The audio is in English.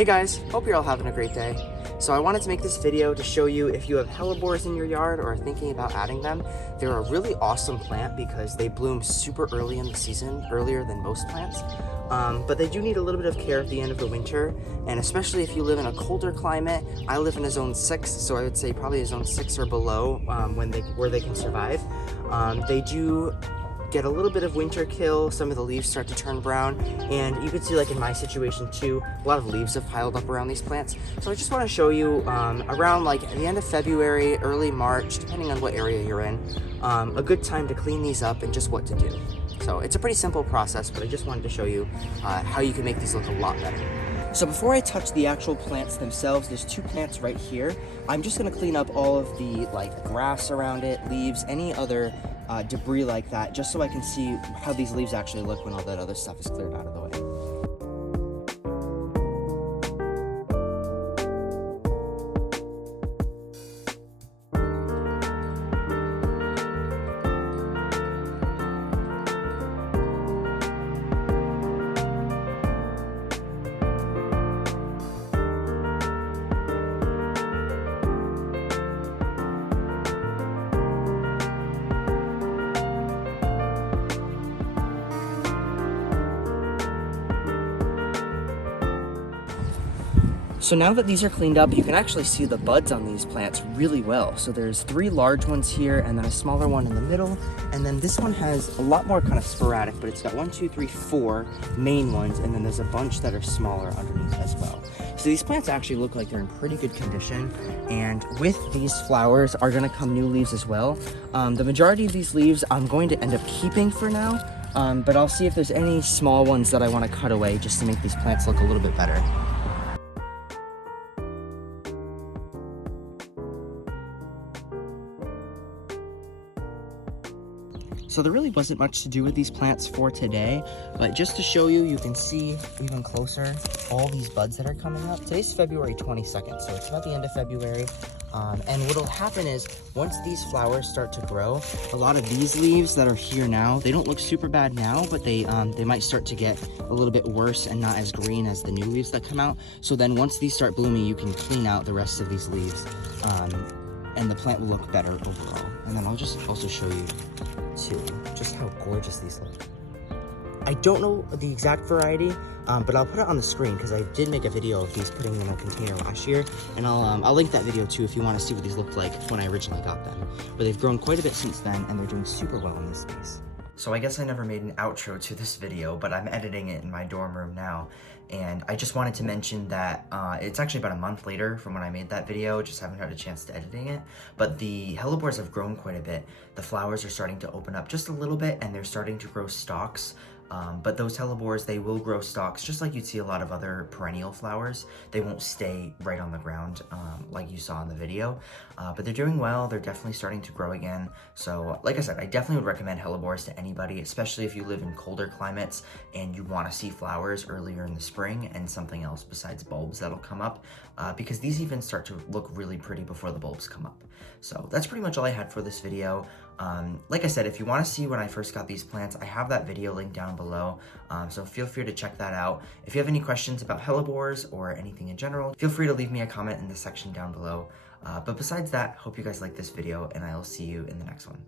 Hey guys, hope you're all having a great day. So I wanted to make this video to show you if you have hellebores in your yard or are thinking about adding them. They're a really awesome plant because they bloom super early in the season, earlier than most plants. But they do need a little bit of care at the end of the winter, and especially if you live in a colder climate. I live in a zone 6, so I would say probably a zone 6 or below where they can survive. They do get a little bit of winter kill, some of the leaves start to turn brown, and you can see, like in my situation too, a lot of leaves have piled up around these plants. So I just want to show you around like the end of February, early March, depending on what area you're in, a good time to clean these up and just what to do. So it's a pretty simple process, but I just wanted to show you how you can make these look a lot better. So before I touch the actual plants themselves, there's 2 plants right here. I'm just gonna clean up all of the grass around it, leaves, any other debris like that, just so I can see how these leaves actually look when all that other stuff is cleared out of the way. So now that these are cleaned up, you can actually see the buds on these plants really well. So there's 3 large ones here and then a smaller one in the middle. And then this one has a lot more kind of sporadic, but it's got 1, 2, 3, 4 main ones. And then there's a bunch that are smaller underneath as well. So these plants actually look like they're in pretty good condition. And with these flowers are gonna come new leaves as well. The majority of these leaves I'm going to end up keeping for now. But I'll see if there's any small ones that I wanna cut away just to make these plants look a little bit better. So there really wasn't much to do with these plants for today, but just to show you, you can see even closer all these buds that are coming up. Today's February 22nd, so it's about the end of February. And what'll happen is once these flowers start to grow, a lot of these leaves that are here now, they don't look super bad now, but they might start to get a little bit worse and not as green as the new leaves that come out. So then once these start blooming, you can clean out the rest of these leaves, and the plant will look better overall. And then I'll just also show you too, just how gorgeous these look. I don't know the exact variety, but I'll put it on the screen because I did make a video of these putting them in a container last year, and I'll link that video too if you want to see what these looked like when I originally got them. But they've grown quite a bit since then, and they're doing super well in this space. So I guess I never made an outro to this video, but I'm editing it in my dorm room now. And I just wanted to mention that it's actually about a month later from when I made that video, just haven't had a chance to editing it. But the hellebores have grown quite a bit. The flowers are starting to open up just a little bit and they're starting to grow stalks. But those hellebores, they will grow stalks just like you'd see a lot of other perennial flowers. They won't stay right on the ground like you saw in the video. But they're doing well. They're definitely starting to grow again. So like I said, I definitely would recommend hellebores to anybody, especially if you live in colder climates and you want to see flowers earlier in the spring and something else besides bulbs that'll come up, because these even start to look really pretty before the bulbs come up. So that's pretty much all I had for this video. Like I said, if you want to see when I first got these plants, I have that video linked down below, so feel free to check that out. If you have any questions about hellebores or anything in general, feel free to leave me a comment in the section down below. But besides that, hope you guys like this video, and I'll see you in the next one.